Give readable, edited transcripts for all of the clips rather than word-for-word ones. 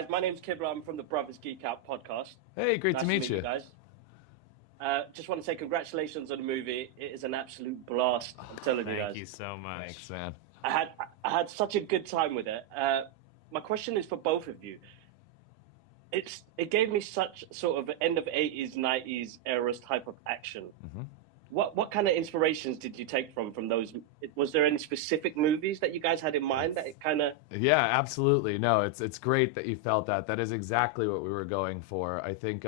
guys. My name's Kibla. I'm from the Brothers Geek Out podcast. Hey, great Nice to meet you. guys. Just want to say congratulations on the movie. It is an absolute blast. I'm telling you guys. Thank you so much. Thanks, man. I had such a good time with it. My question is for both of you. It gave me such sort of end of 80s, 90s eras type of action. Mm-hmm. What kind of inspirations did you take from those? Was there any specific movies that you guys had in mind that it kind of? Yeah, absolutely. No, it's great that you felt that. That is exactly what we were going for. I think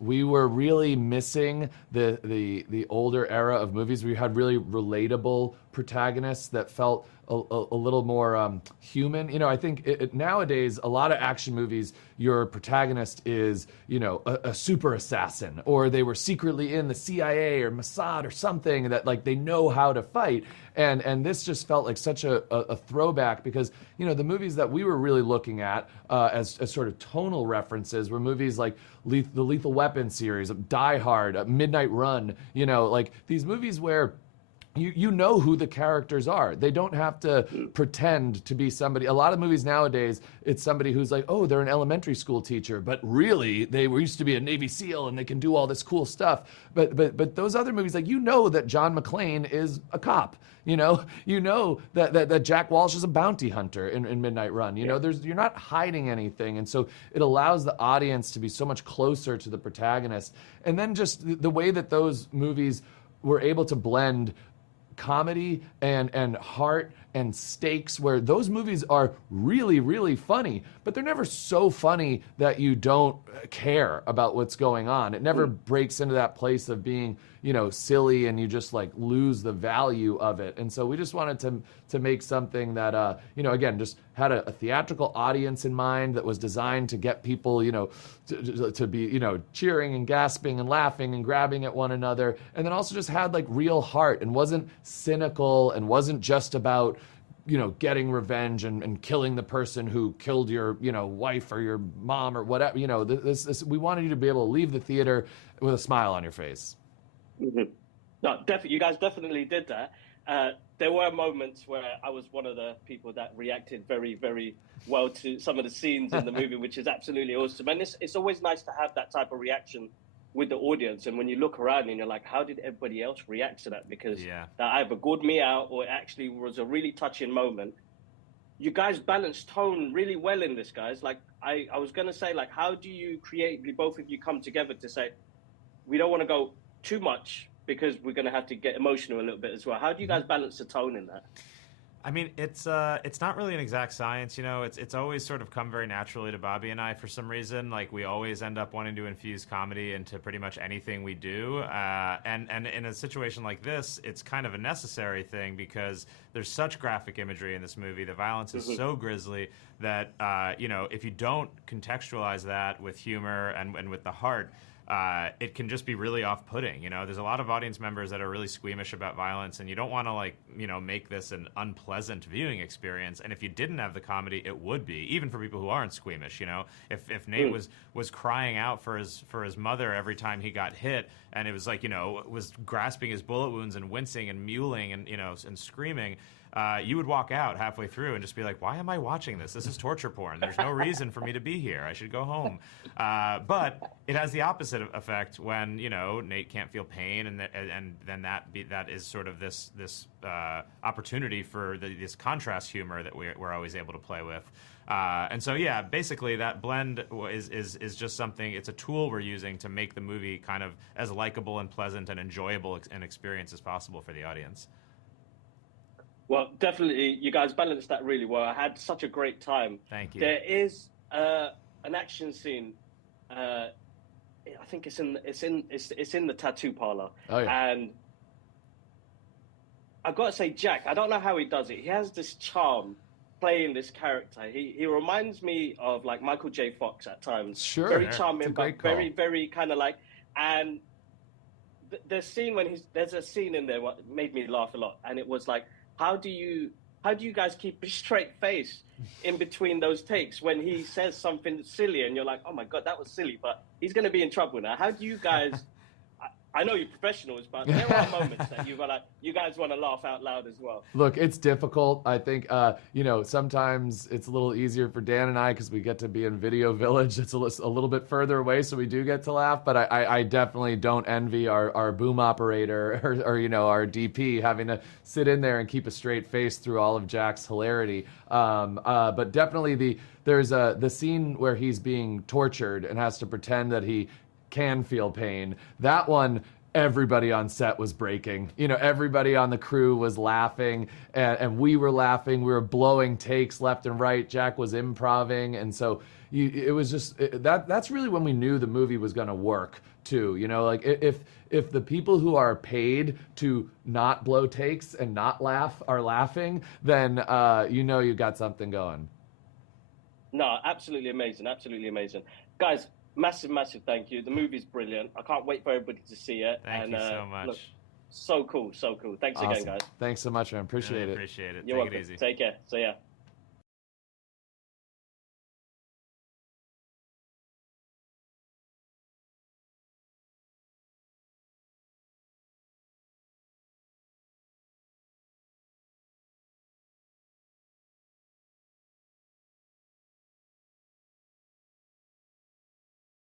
we were really missing the older era of movies. We had really relatable protagonists that felt a little more human. I think nowadays a lot of action movies, your protagonist is a super assassin, or they were secretly in the CIA or Mossad or something that like they know how to fight. And this just felt like such a throwback because the movies that we were really looking at as sort of tonal references were movies like the Lethal Weapon series, Die Hard, Midnight Run. Like these movies where you know who the characters are. They don't have to pretend to be somebody. A lot of movies nowadays, it's somebody who's like, oh, they're an elementary school teacher, but really they used to be a Navy SEAL and they can do all this cool stuff. But those other movies, like that John McClane is a cop. That Jack Walsh is a bounty hunter in Midnight Run. You're not hiding anything, and so it allows the audience to be so much closer to the protagonist. And then just the way that those movies were able to blend comedy and heart and stakes, where those movies are really, really funny, but they're never so funny that you don't care about what's going on. It never breaks into that place of being, silly and you just like lose the value of it. And so we just wanted to make something that, again, just had a theatrical audience in mind that was designed to get people, to be, cheering and gasping and laughing and grabbing at one another. And then also just had like real heart and wasn't cynical and wasn't just about, getting revenge and killing the person who killed your, wife or your mom or whatever. We wanted you to be able to leave the theater with a smile on your face. Mm-hmm. No, definitely. You guys definitely did that. There were moments where I was one of the people that reacted very, very well to some of the scenes in the movie, which is absolutely awesome. And it's always nice to have that type of reaction with the audience. And when you look around and you're like, how did everybody else react to that? Because that either gored me out or it actually was a really touching moment. You guys balanced tone really well in this, guys. Like I was going to say, like, how do you creatively, both of you come together to say, we don't want to go too much because we're going to have to get emotional a little bit as well. How do you guys balance the tone in that? I mean, it's not really an exact science, It's always sort of come very naturally to Bobby and I for some reason. Like we always end up wanting to infuse comedy into pretty much anything we do. And in a situation like this, it's kind of a necessary thing because there's such graphic imagery in this movie. The violence is so grisly that if you don't contextualize that with humor and with the heart, it can just be really off-putting. There's a lot of audience members that are really squeamish about violence, and you don't want to make this an unpleasant viewing experience. And if you didn't have the comedy, it would be, even for people who aren't squeamish. If Nate was crying out for his mother every time he got hit, and it was like was grasping his bullet wounds and wincing and mewling and and screaming. You would walk out halfway through and just be like, why am I watching this? This is torture porn. There's no reason for me to be here. I should go home. But it has the opposite effect when, Nate can't feel pain, and then that is sort of this opportunity for this contrast humor that we're always able to play with. And so, basically that blend is just something, it's a tool we're using to make the movie kind of as likable and pleasant and enjoyable an experience as possible for the audience. Well, definitely, you guys balanced that really well. I had such a great time. Thank you. There is an action scene. I think it's in the tattoo parlor. Oh, yeah. And I've got to say, Jack, I don't know how he does it. He has this charm playing this character. He reminds me of like Michael J. Fox at times. Sure. Very charming, but call. very, very kind of like. And the scene there's a scene in there what made me laugh a lot, and it was like, how do you guys keep a straight face in between those takes when he says something silly and you're like, oh my God, that was silly, but he's going to be in trouble now. How do you guys, I know you're professionals, but there are moments that you guys want to laugh out loud as well. Look, it's difficult. I think, sometimes it's a little easier for Dan and I because we get to be in Video Village. It's a little bit further away, so we do get to laugh. But I definitely don't envy our boom operator or our DP having to sit in there and keep a straight face through all of Jack's hilarity. But definitely there's the scene where he's being tortured and has to pretend that he can feel pain. That one, everybody on set was breaking. Everybody on the crew was laughing, and we were laughing. We were blowing takes left and right. Jack was improvising, and so it was just that's really when we knew the movie was going to work too. Like if the people who are paid to not blow takes and not laugh are laughing, then you got something going. No, absolutely amazing, guys. Massive thank you. The movie's brilliant. I can't wait for everybody to see it. Thank you so much. Look, so cool. Thanks Awesome. again, guys. Thanks so much, man. Appreciate it. Appreciate it. You're Take welcome. it easy. Take care. See ya.